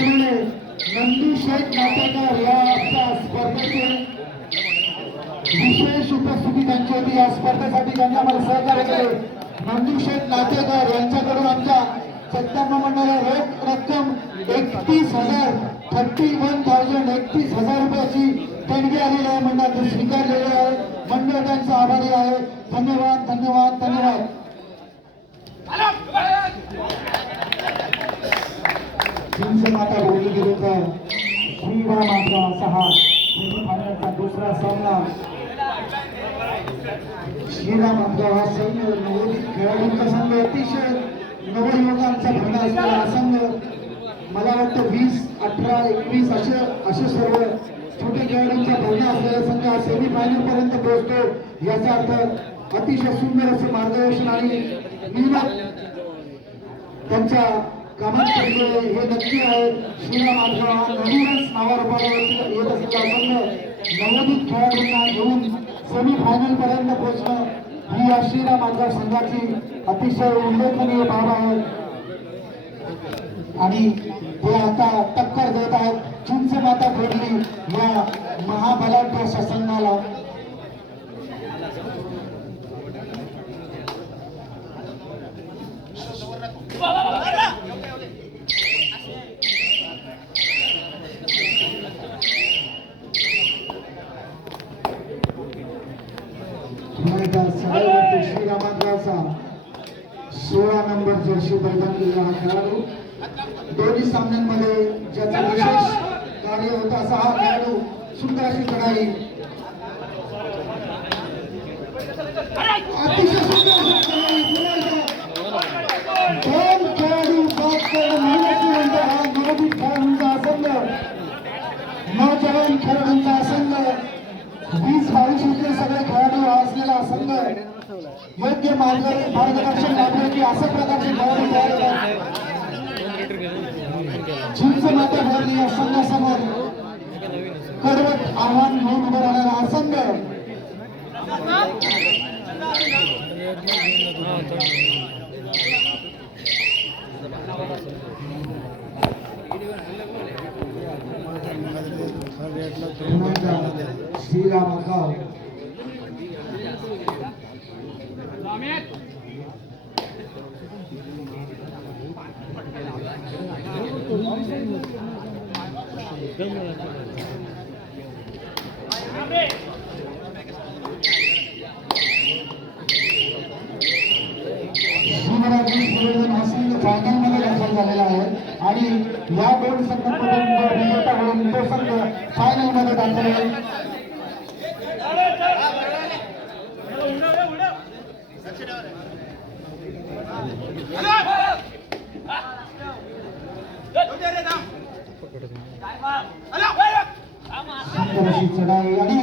त्याचप्रमाणे नंदीशेठ नाटेकर या आपल्या स्पर्धेचे विशेष उपस्थिती त्यांची होती। या स्पर्धेसाठी त्यांनी आम्हाला सहकार्य केले। नंदीशेठ नाटेकर यांच्याकडून आमच्या 57 मंडळ रोख रक्कम 31,000 रुपयाची देणगी आलेली आहे। मंडळातून स्वीकारलेली आहे। मंडळ त्यांचा आभारी आहे। धन्यवाद धन्यवाद धन्यवाद। माता बोलली विरुद्ध श्रीराम आपला सहा सेमीफायनलचा दुसरा सामना। श्रीराम आपला हा संघ नवोदित खेळाडूंचा संघ, अतिशय नवयुवकांचा भरणा असलेला संघ। मला वाटतं 20, 18, 21 असे सर्व छोटे खेळाडूंचा भरणा असलेला संघ हा सेमीफायनल पर्यंत पोहोचतो। याचा अर्थ अतिशय सुंदर असे मार्गदर्शन आणि मेहनत त्यांच्या कामात केलेले हे नक्की आहे। श्रीराम आपला नवीनच नावारूपाला येत असलेला संघ नवोदित खेळाडूंना घेऊन सेमीफायनल पर्यंत पोहोचणं ही या श्रीराम आपला संघाची अतिशय उल्लेखनीय बाब आहे। आणि ते आता टक्कर देत आहेत चिंचमाता बोर्ली या महाबलाढ्य अशा संघाला। श्रीरामांचा 16 नंबर जर्सी परिधान केलेला हा खेळाडू दोन्ही सामन्यांमध्ये ज्याचा विशेष कार्य होता असा हा खेळाडू सुंदर अशी लढाई अतिशय दोन खेळाडू म्हणजे हा नवोदित खेळाडूंचा संघ, नौजवान खेळाडूंचा संघ, 20-22 इथले सगळे खेळाडू असलेला संघ योग्य मार्गदर्शन लाभले की अशा प्रकारचे खेळाडू तयार होतात। चिंचमाता बोर्ली या संघासमोर कडवट आव्हान घेऊन उभं राहणारा हा संघ श्रीराम गाव फायनल मध्ये दाखल झालेला आहे आणि या दोन संघांमधून विजेता होऊन तो संघ फायनल मध्ये दाखल होईल। चढाई आणि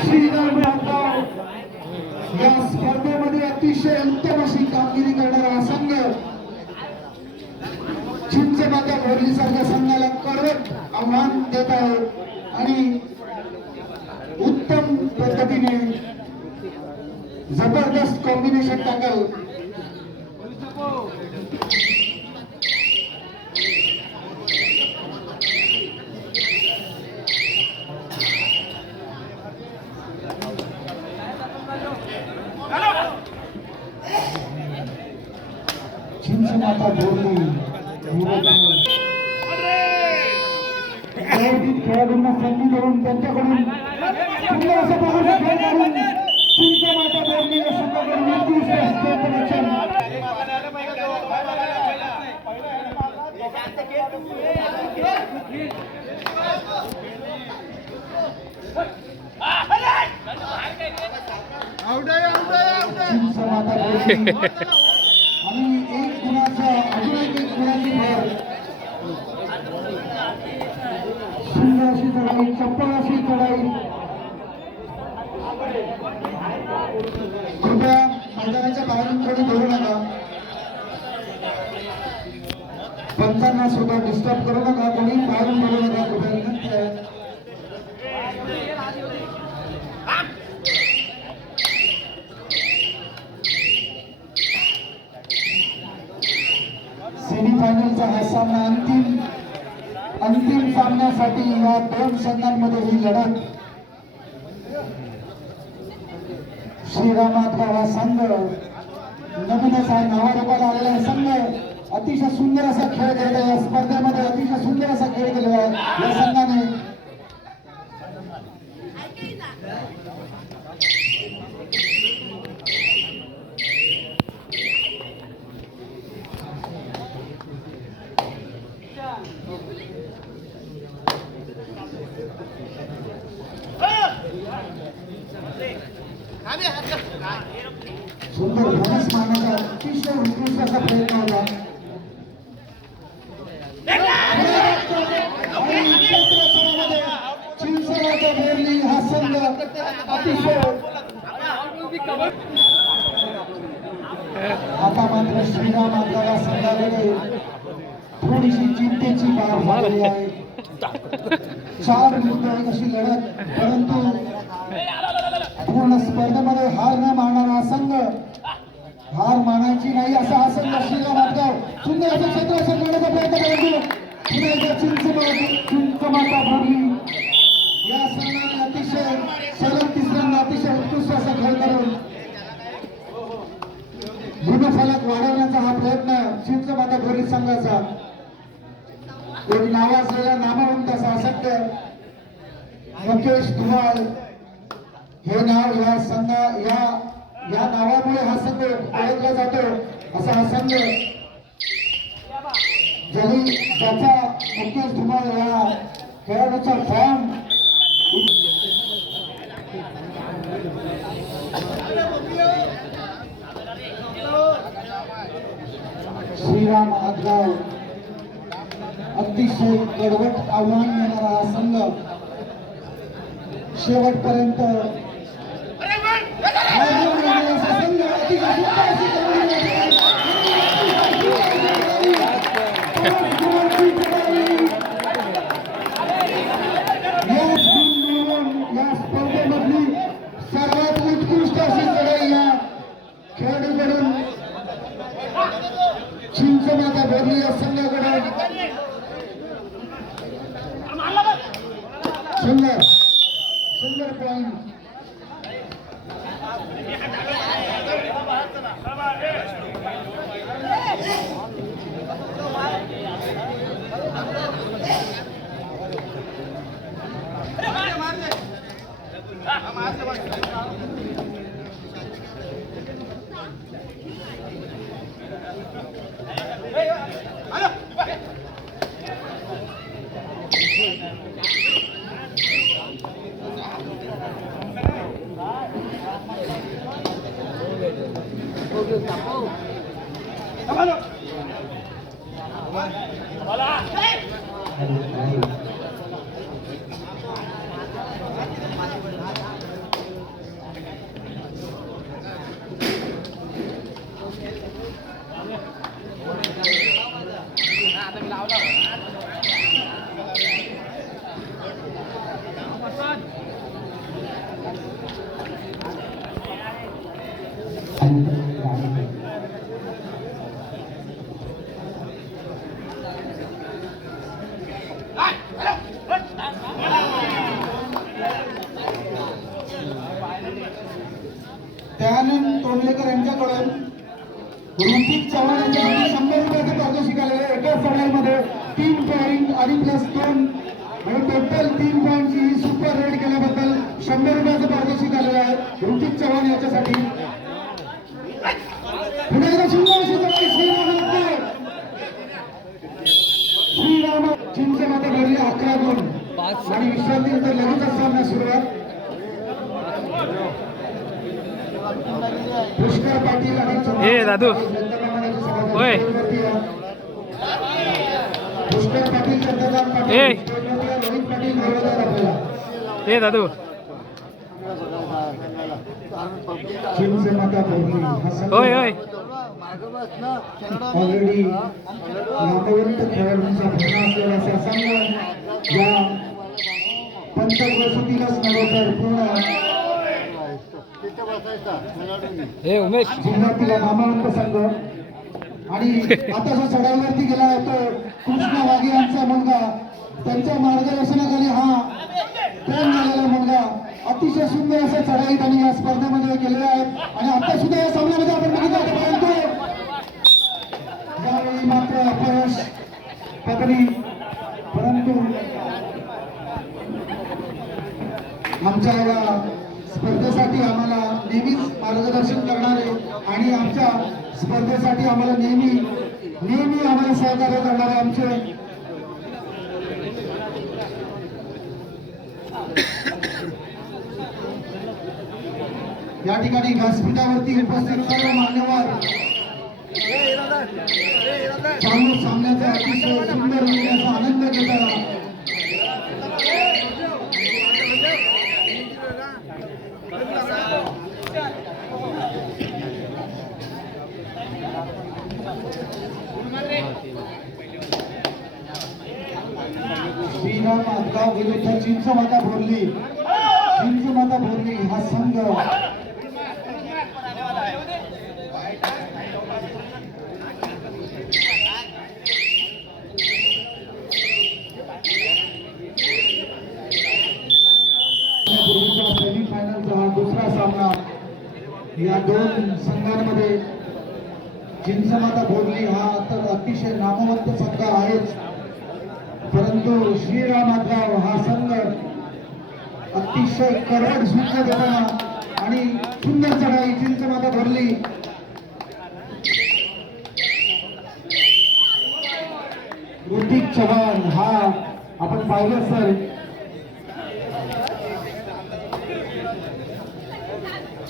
श्रीराम या स्पर्धेमध्ये अतिशय उत्तम अशी कामगिरी करणारा संघ चिंचमाता बोर्ली सारख्या संघाला कडवट आव्हान देत आहे आणि उत्तम पद्धतीने जबरदस्त कॉम्बिनेशन टाकल। चिंचमाता बोर्ली खेळाडूंना संधी देऊन त्यांच्याकडून सुंदर असं खेळ काढून चिंचमाता बोर्ली या संघाकडून क्षेत्ररक्षण चिंचमाता बोर्ली आणि एक गुणाचा अजून एक गुणाची भर सुंदर अशी चढाई चप्पल अशी चढाई। कृपया मैदानाच्या बाहेरून थोडी धरू नका, पंचांना सुद्धा डिस्टर्ब करू नका, कोणी बाहेरून धरू नका, कृपया विनंती आहे। करण्यासाठी या दोन संघांमध्ये ही लढत श्रीरामातला हा संघ नवीनच आहे नावारूपाला आलेला संघ अतिशय सुंदर असा खेळ खेळत आहे या स्पर्धेमध्ये अतिशय सुंदर असा खेळ केलेला आहे या संघाने सुंदर धनुष मारण्याचा अतिशय उत्कृष्ट असा प्रयत्न होता चिंचवडचा बोर्ली हा संघ अतिशय आता मात्र श्रीराम आपल्या या संघाकडे थोडीशी चिंतेची बाब झालेली आहे 4 विरुद्ध 1 अशी लढत परंतु पूर्ण स्पर्धेमध्ये हार न मानणारा संघ हार मानायची नाही असा हा संघ श्रीराम आपगाव सुंदर असं क्षेत्ररक्षण करण्याचा प्रयत्न करतो चिंचमाता बोर्ली या संघाने अतिशय सलग तिसऱ्यांदा अतिशय उत्कृष्ट असा खेळ करून गुणफलक वाढवण्याचा हा प्रयत्न चिंचमाता बोर्ली संघाचा एक नावाजलेला नामवंत असा असंख्य मुकेश धुमाळ हे नाव या संघ या नावामुळे हा संघ ओळखला जातो असा हा संघ ज्याचा मुकेश धुमाळ या खेळाडूचा फॉर्म श्रीराम आदगाव अतिशय कडवट आव्हान देणारा हा संघ शेवटपर्यंत या स्पर्धेमधली सर्वात उत्कृष्ट अशी लढाई या खेळाडूकडून चिंचमाता बोर्ली या संघाकडून सुंदर सुंदर पॉइंट त्यानंतर तोंडलेकर यांच्याकडून ऋतिक चव्हाण यांच्यासाठी 100 रुपयाचं पारितोषिक आलेलं आहे एका सराईमध्ये 3 पॉइंट आणि +2 म्हणजे टोटल 3 पॉइंटची ही सुपर रेड केल्याबद्दल 100 रुपयाचं पारितोषिक आलेलं आहे ऋतिक चव्हाण याच्यासाठी पुन्हा एकदा सुंदर अशी लढाई श्रीराम चिंचमाता बोर्ली 11-2 आणि विश्रांतीनंतर लगेचच सामना सुरुवात पुष्कर पाटील आणि दादू होय पुष्कर पाटील चंद्रकांत पाटील रोहित पाटील गौरवदार आपल्याला दादू चिंचमाता बोर्ली होय होय ऑलरेडी नामवंत खेळाडूंचा भरणा असलेला असा संघ या पंचक्रोशीतीलच नव्हे तर पूर्ण उमेश जिल्ह्यातील नामवंत संघ आणि आता जो चढाईवरती गेला तो कृष्ण वाघे यांचा मुलगा त्यांचा यांच्या मार्गदर्शनाखाली हा ट्रेन झालेला मुलगा अतिशय सुंदर असं चढाई त्यांनी या स्पर्धेमध्ये केलेल्या आहेत आणि आता सुद्धा या सामन्यामध्ये आपण बघितलं होतं, परंतु यावेळी मात्र अपयश पकडी. परंतु आमच्या या स्पर्धेसाठी आम्हाला नेहमीच मार्गदर्शन करणारे आणि आमच्या स्पर्धेसाठी आम्हाला नेहमी आम्हाला सहकार्य करणारे आमचे या ठिकाणी व्यासपीठावरती उपस्थित सर्व मान्यवर चालू सामन्याचा अतिशय सुंदर विजयाचा आनंद घेतात. श्रीराम आदगाव विरुद्ध चिंचमाता भोरली हा संघ सेमीफायनलचा हा दुसरा सामना. या दोन संघांमध्ये चिंचमाता भोरली हा तर अतिशय नामवंत संघ आहेच, परंतु श्रीराम आदगाव हा संघ अतिशय करवट झुंज देताना आणि सुंदर चढाई चिंचमाता भोरली ऋतिक चव्हाण हा आपण पाहिलं सर.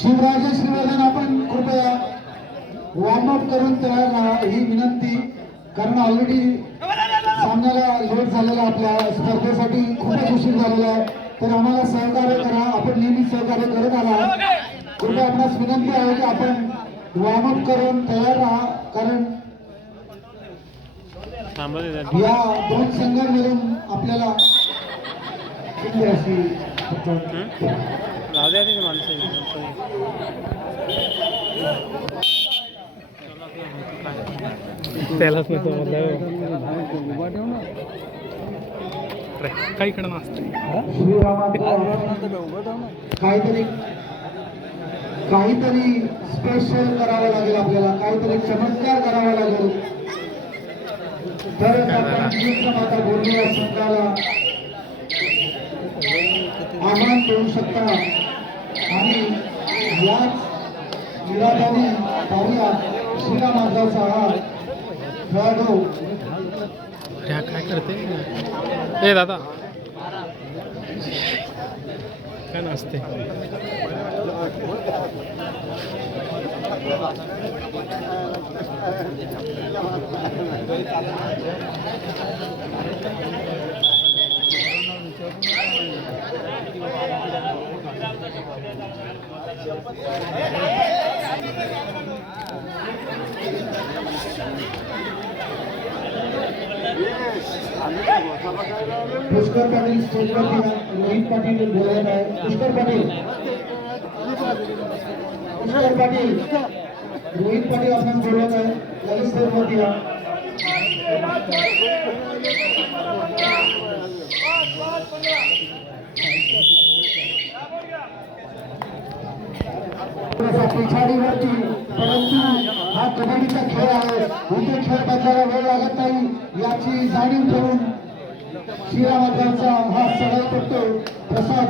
शिवराज श्रीवर्धन आपण कृपया वॉर्मअप करून तयार राहा ही विनंती, कारण ऑलरेडी सामन्याला लेट झालेला आपल्या स्पर्धेसाठी खूपच उशीर झालेला आहे, तर आम्हाला सहकार्य करा. आपण नेहमी सहकार्य करत आला. कृपया आपणास विनंती आहे की आपण वॉर्मअप करून तयार राहा, कारण या दोन संघांमधून आपल्याला सुंदर अशी त्यालाच नाही समजलं काही कडे नसते. काहीतरी स्पेशल करावं लागेल आपल्याला, काहीतरी चमत्कार करावा लागेल, तरच आपण चिंचमाता भोरली या संघाला आव्हान देऊ शकता. आणि याच निराधारी पाहूया श्रीराम आदगावचा हा खेळाडू काय करते ए दादा काय नसते. पुष्कर पाटील स्टेजवरती रोहित पाटील बोलत आहे. पुष्कर पाटील रोहित पाटील आपण बोलत आहे. लगेच स्टेजवरती या. पिछाडीवरती, परंतु हा कबड्डीचा खेळ आहे, इथे खेळ बदलायला वेळ लागत नाही याची जाणीव ठेवून श्रीराम आदगावचा हा सगळपट्टू प्रसाद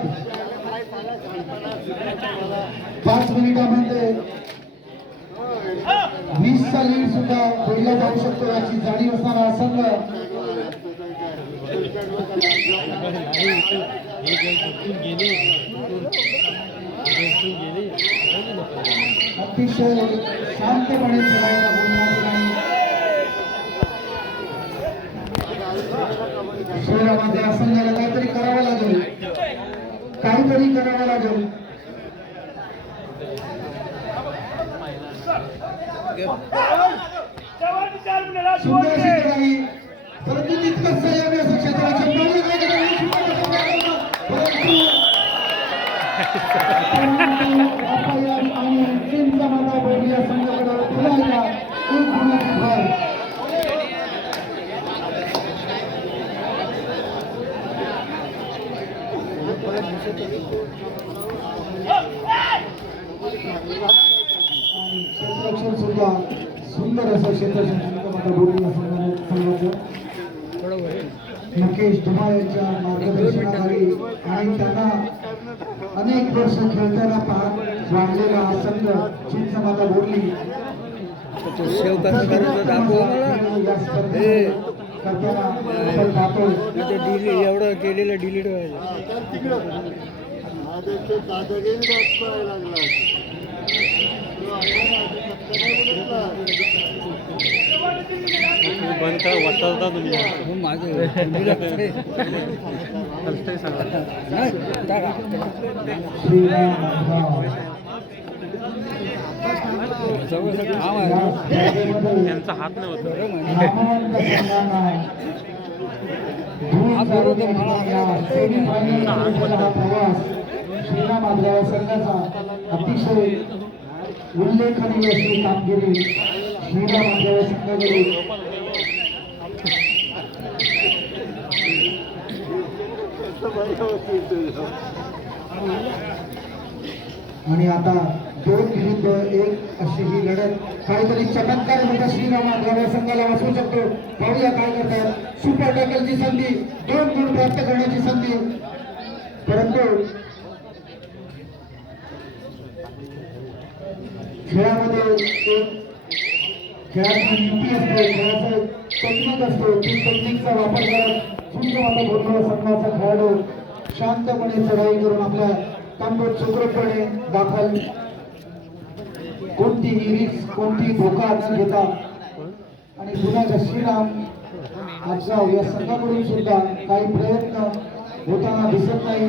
5 मिनिटांमध्ये 20चा लीड सुद्धा बोलला जाऊ शकतो याची जाणीव असणारा हा संघ अतिशय शांतपणे खेळायला श्रीरामाच्या या संघाला काहीतरी करावं लागेल, सुंदर अशी चढाई, परंतु तितकंच संयमी असं क्षेत्राच्या आणि चिंचमाता भोरली या संघाकडे पुन्हा एकदा एक गुणाची भर. आणि क्षेत्ररक्षण सुद्धा सुंदर असं क्षेत्ररक्षण बोलली संघाचं मुकेश धुमाळ यांच्या मार्गदर्शनाखाली आणि त्यांना अनेक वर्ष खेळताना पाहत वाढलेला हा संघ चिंचमाता बोलली एवढं केलेलं डिलीट व्हायला बंद कर वाचता तुम्ही त्यांचा हात नव्हता संघाचा अतिशय उल्लेखनीय अशी कामगिरी श्रीराम संघाकडे आणि आता 2-1 अशी ही लढत काहीतरी चमत्कार होता श्रीराम आंध्रा संघाला वाचवू शकतो. पाहूया काय करतात. सुपर टॅकलची संधी, 2 गुण प्राप्त करण्याची संधी, परंतु खेळामध्ये खेळाची नीती असते, खेळाचं टेक्निक असतो. ती टेक्निकचा वापर करत चिंचमाता बोलणारा संघाचा खेळाडू शांतपणे चढाई करून आपल्या तांबट सुखरूपपणे दाखल, कोणतीही रिस्क कोणतीही धोका न घेता. आणि पुन्हा श्रीराम आजगाव या संघाकडून सुद्धा काही प्रयत्न होताना दिसत नाही.